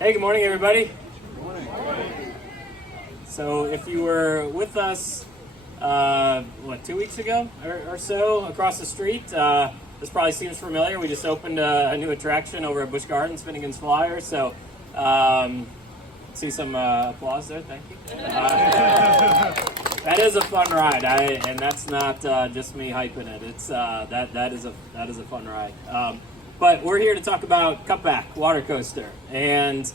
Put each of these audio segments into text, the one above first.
Hey, good morning, everybody. Good morning. So, if you were with us, 2 weeks ago or so across the street, this probably seems familiar. We just opened a new attraction over at Busch Gardens, Finnegan's Flyers. So, see some applause there. Thank you. That is a fun ride, and that's not just me hyping it. It's that is a fun ride. But we're here to talk about Cutback Water Coaster, and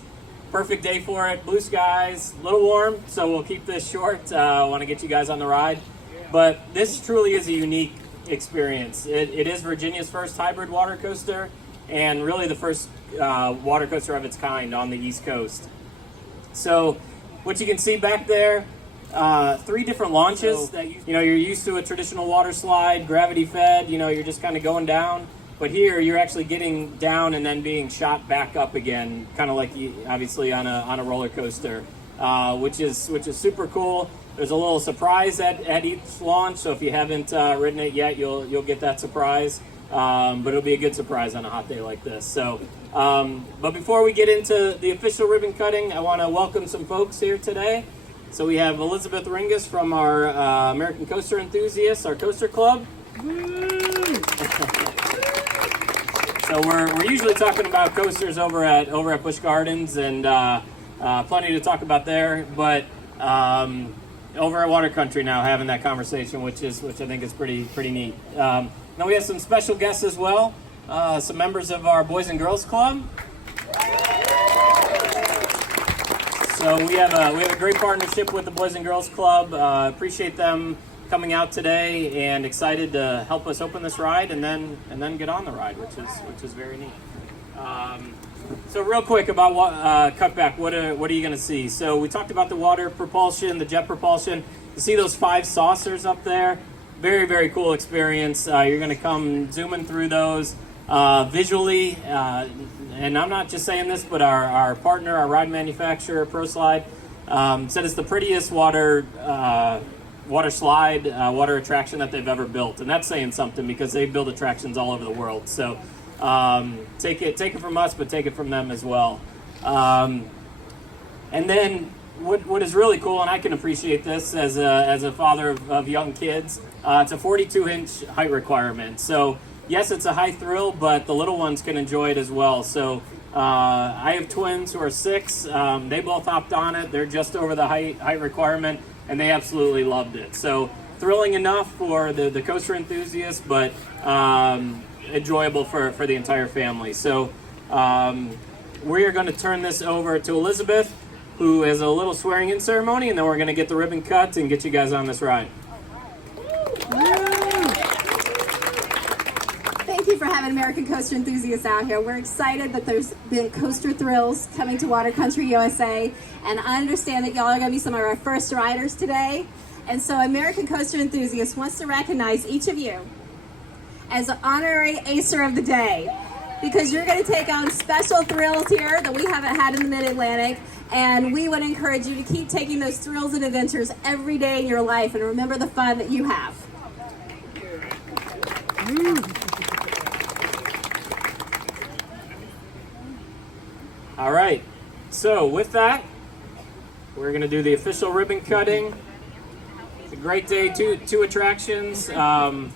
perfect day for it. Blue skies, a little warm, so we'll keep this short. I want to get you guys on the ride, but this truly is a unique experience. It is Virginia's first hybrid water coaster, and really the first water coaster of its kind on the East Coast. So, what you can see back there. 3 different launches that you're used to a traditional water slide, gravity fed, you're just kind of going down, but here you're actually getting down and then being shot back up again, kind of like obviously on a roller coaster, which is super cool. There's a little surprise at each launch, so if you haven't ridden it yet, you'll get that surprise, but it'll be a good surprise on a hot day like this. So but before we get into the official ribbon cutting, I want to welcome some folks here today. So we have Elizabeth Ringus from our American Coaster Enthusiasts, our coaster club. So we're usually talking about coasters over at Busch Gardens, and plenty to talk about there. But over at Water Country now, having that conversation, which I think is pretty neat. Now we have some special guests as well, some members of our Boys and Girls Club. So we have a great partnership with the Boys and Girls Club. Appreciate them coming out today, and excited to help us open this ride and then get on the ride, which is very neat. So real quick about Cutback, what are you going to see? So we talked about the water propulsion, the jet propulsion. You see those 5 saucers up there? Very, very cool experience. You're going to come zooming through those visually. And I'm not just saying this, but our partner, our ride manufacturer, ProSlide, said it's the prettiest water slide, water attraction that they've ever built. And that's saying something, because they build attractions all over the world. So take it from us, but take it from them as well. And then what is really cool, and I can appreciate this as a father of young kids, it's a 42-inch height requirement. So yes, it's a high thrill, but the little ones can enjoy it as well. So I have twins who are 6. They both hopped on it. They're just over the height requirement, and they absolutely loved it. So thrilling enough for the coaster enthusiasts, but enjoyable for the entire family. So we are going to turn this over to Elizabeth, who has a little swearing-in ceremony, and then we're going to get the ribbon cut and get you guys on this ride. Thank you for having American Coaster Enthusiasts out here. We're excited that there's been coaster thrills coming to Water Country USA, and I understand that y'all are going to be some of our first riders today. And so American Coaster Enthusiasts wants to recognize each of you as an honorary Acer of the Day, because you're going to take on special thrills here that we haven't had in the Mid-Atlantic, and we would encourage you to keep taking those thrills and adventures every day in your life, and remember the fun that you have. All right, so with that, we're going to do the official ribbon cutting. It's a great day, two attractions, and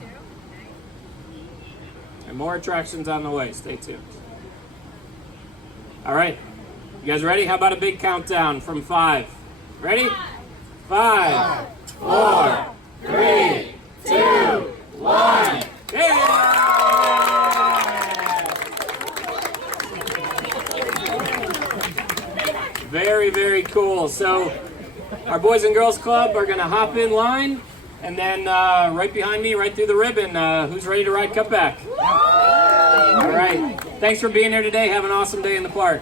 more attractions on the way. Stay tuned. All right, you guys ready? How about a big countdown from 5? Ready? 5, 4, 3, 2, 1. Yeah! Very, very cool. So our Boys and Girls Club are going to hop in line, and then right behind me, right through the ribbon, who's ready to ride Cutback? All right. Thanks for being here today. Have an awesome day in the park.